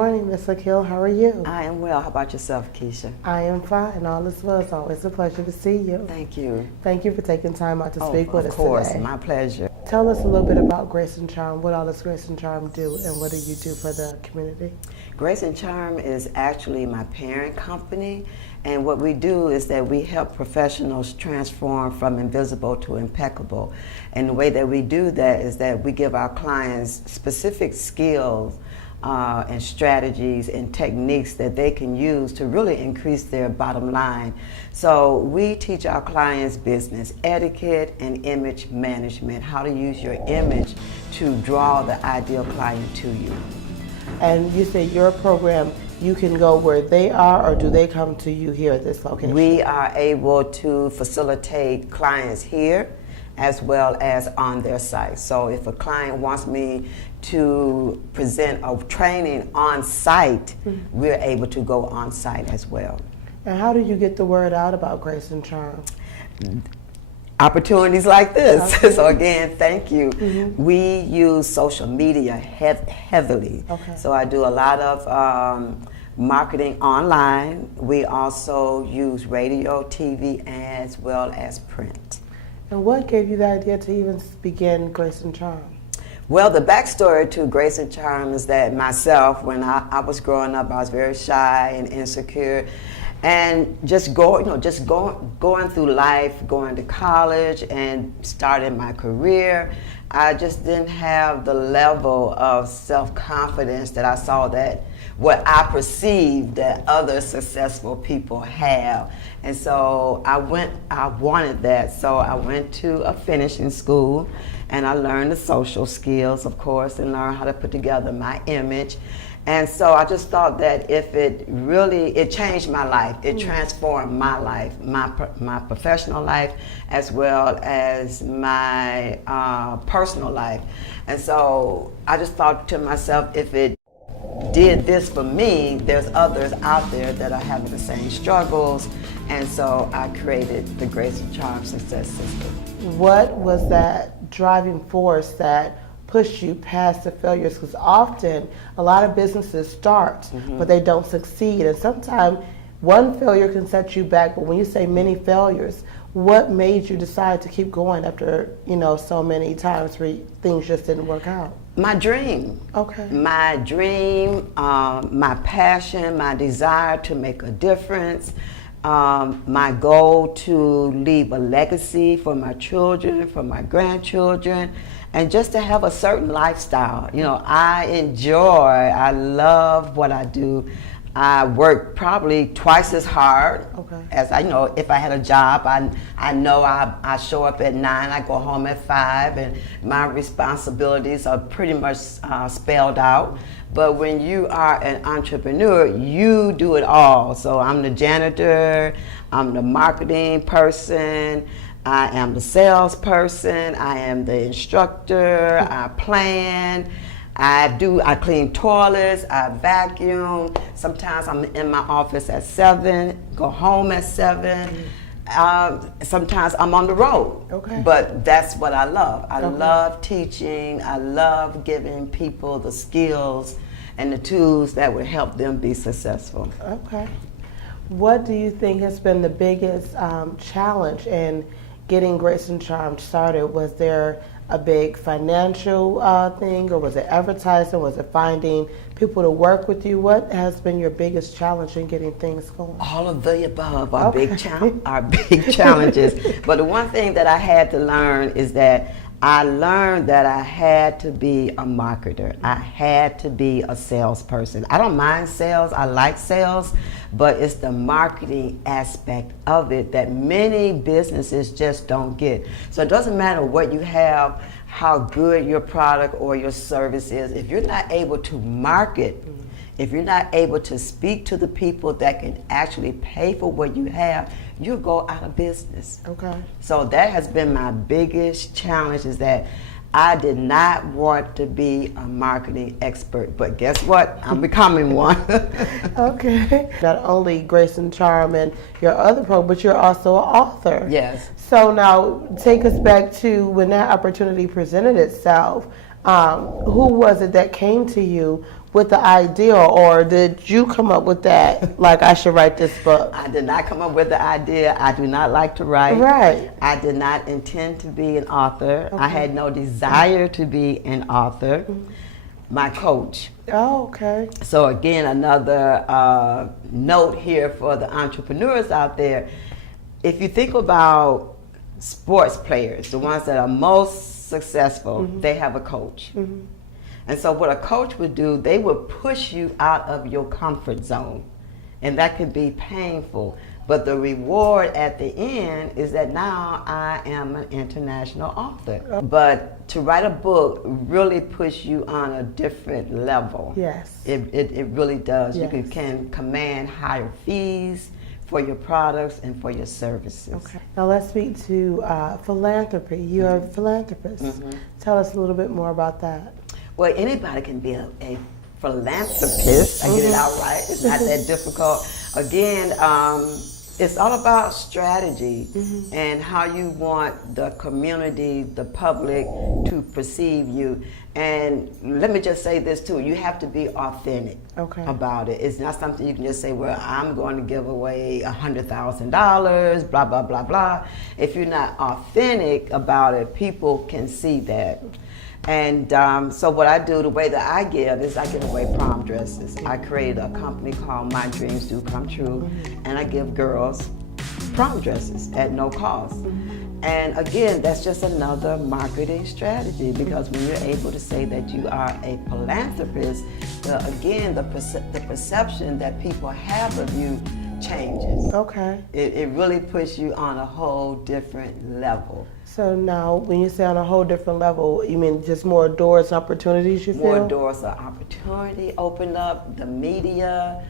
morning, Miss Aquil. How are you? I am well. How about yourself, Keisha? I am fine. All is well. It's always a pleasure to see you. Thank you. Thank you for taking time out to speak with us today. Of course, my pleasure. Tell us a little bit about Grace and Charm. What all does Grace and Charm do, and what do you do for the community? Grace and Charm is actually my parent company, and what we do is that we help professionals transform from invisible to impeccable. And the way that we do that is that we give our clients specific skills and strategies and techniques that they can use to really increase their bottom line. So we teach our clients business etiquette and image management, how to use your image to draw the ideal client to you. And you say your program, you can go where they are, or do they come to you here at this location? We are able to facilitate clients here as well as on their site. So if a client wants me to present a training on site, we're able to go on site as well. And how do you get the word out about Grace and Charm? Opportunities like this. Okay. So again, thank you. We use social media heavily. Okay. So I do a lot of marketing online. We also use radio, TV, as well as print. And what gave you the idea to even begin Grace and Charm? Well, the backstory to Grace and Charm is that myself, when I was growing up, I was very shy and insecure, and just going through life, going to college and starting my career, I just didn't have the level of self-confidence that I saw that what I perceived that other successful people have. And so I wanted that. So I went to a finishing school and I learned the social skills, of course, and learned how to put together my image. And so I just thought that if it changed my life, it transformed my life, my professional life, as well as my personal life. And so I just thought to myself, if it did this for me, there's others out there that are having the same struggles. And so I created the Grace and Charm Success System. What was that driving force that push you past the failures? Because often a lot of businesses start, but they don't succeed. And sometimes one failure can set you back, but when you say many failures, what made you decide to keep going after, so many times where things just didn't work out? My dream. Okay. My dream, my passion, my desire to make a difference, my goal to leave a legacy for my children, for my grandchildren, and just to have a certain lifestyle. I love what I do. I work probably twice as hard as if I had a job. I know I show up at 9, I go home at 5, and my responsibilities are pretty much spelled out. But when you are an entrepreneur, you do it all. So I'm the janitor, I'm the marketing person, I am the salesperson, I am the instructor, I plan, I clean toilets, I vacuum. Sometimes I'm in my office at 7, go home at 7. Sometimes I'm on the road. Okay. But that's what I love. I love teaching. I love giving people the skills and the tools that would help them be successful. Okay. What do you think has been the biggest challenge in getting Grace and Charm started? Was there a big financial thing, or was it advertising? Was it finding people to work with you? What has been your biggest challenge in getting things going? All of the above are big challenges. But the one thing that I had to learn is that I learned that I had to be a marketer. I had to be a salesperson. I don't mind sales, I like sales, but it's the marketing aspect of it that many businesses just don't get. So it doesn't matter what you have, how good your product or your service is, if you're not able to market, if you're not able to speak to the people that can actually pay for what you have, you'll go out of business. Okay. So that has been my biggest challenge, is that I did not want to be a marketing expert, but guess what? I'm becoming one. Okay. Not only Grace and Charm and your other program, but you're also an author. Yes. So now take us back to when that opportunity presented itself. Who was it that came to you with the idea, or did you come up with that? Like, I should write this book. I did not come up with the idea. I do not like to write. Right. I did not intend to be an author. Okay. I had no desire to be an author. My coach. Oh, okay. So again, another note here for the entrepreneurs out there. If you think about sports players, the ones that are most successful, they have a coach. And so what a coach would do, they would push you out of your comfort zone. And that could be painful. But the reward at the end is that now I am an international author. But to write a book really puts you on a different level. Yes. It really does. Yes. You can command higher fees for your products and for your services. Okay. Now let's speak to philanthropy. You're a philanthropist. Tell us a little bit more about that. Well, anybody can be a philanthropist. I get it out right. It's not that difficult. Again, it's all about strategy and how you want the community, the public to perceive you. And let me just say this too, you have to be authentic about it. It's not something you can just say, well, I'm going to give away $100,000, blah, blah, blah, blah. If you're not authentic about it, people can see that. And so what I do, the way that I give is I give away prom dresses. I created a company called My Dreams Do Come True, and I give girls prom dresses at no cost. And again, that's just another marketing strategy, because when you're able to say that you are a philanthropist, the perception that people have of you changes. Okay. It really puts you on a whole different level. So now, when you say on a whole different level, you mean just more doors and opportunities, you feel? More doors of opportunity open up. The media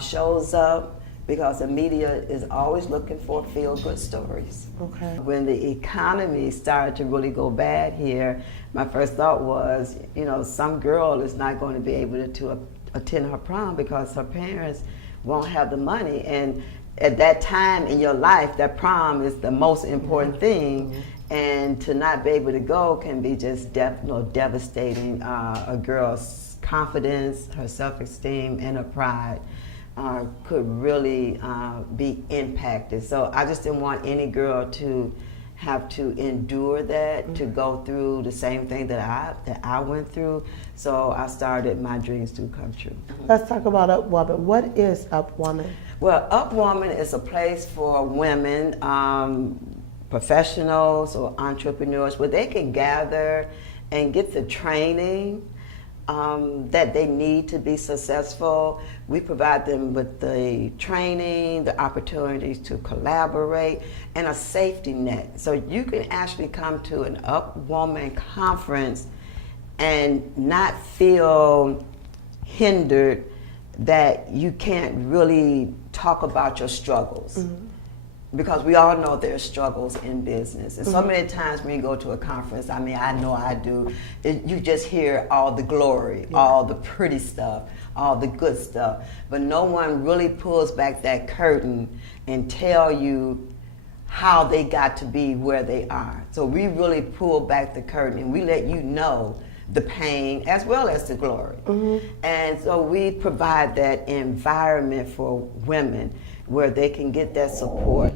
shows up, because the media is always looking for feel-good stories. Okay. When the economy started to really go bad here, my first thought was, some girl is not going to be able to attend her prom because her parents won't have the money. And at that time in your life, that prom is the most important thing, and to not be able to go can be just devastating. A girl's confidence, her self-esteem, and her pride could really be impacted. So I just didn't want any girl to have to endure that, to go through the same thing that I went through. So I started My Dreams Do Come True. Let's talk about Up Woman. What is Up Woman? Well, Up Woman is a place for women, professionals or entrepreneurs, where they can gather and get the training that they need to be successful. We provide them with the training, the opportunities to collaborate, and a safety net. So you can actually come to an Up Woman conference and not feel hindered that you can't really talk about your struggles. Because we all know there's struggles in business. And so many times when you go to a conference, I know I do, you just hear all the glory, all the pretty stuff, all the good stuff. But no one really pulls back that curtain and tell you how they got to be where they are. So we really pull back the curtain and we let you know the pain as well as the glory. And so we provide that environment for women where they can get that support.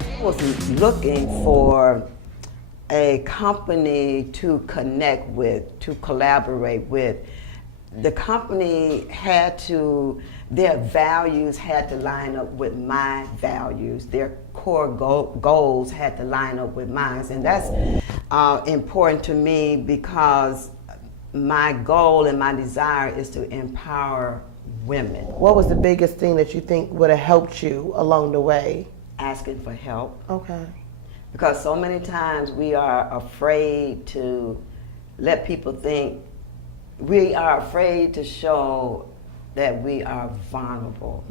I was looking for a company to connect with, to collaborate with. The company their values had to line up with my values. Their core goals had to line up with mine. And that's important to me, because my goal and my desire is to empower women. What was the biggest thing that you think would have helped you along the way? Asking for help. Okay. Because so many times we are afraid to let people think, we are afraid to show that we are vulnerable.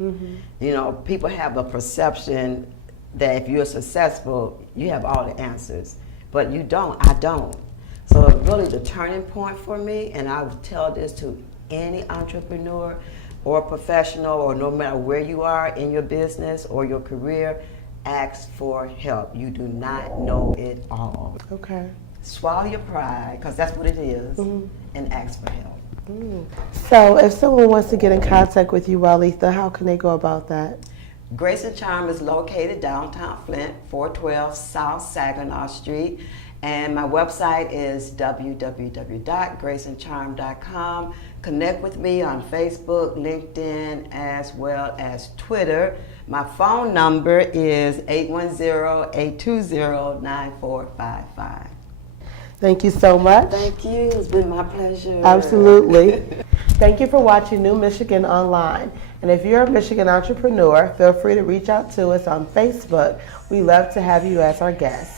People have a perception that if you're successful, you have all the answers. But you don't, I don't. So really the turning point for me, and I would tell this to any entrepreneur or professional, or no matter where you are in your business or your career, ask for help. You do not know it all. Okay. Swallow your pride, because that's what it is, and ask for help. So if someone wants to get in contact with you, Walethia, how can they go about that? Grace and Charm is located downtown Flint, 412 South Saginaw Street. And my website is www.graceandcharm.com. Connect with me on Facebook, LinkedIn, as well as Twitter. My phone number is 810-820-9455. Thank you so much. Thank you. It's been my pleasure. Absolutely. Thank you for watching New Michigan Online. And if you're a Michigan entrepreneur, feel free to reach out to us on Facebook. We love to have you as our guest.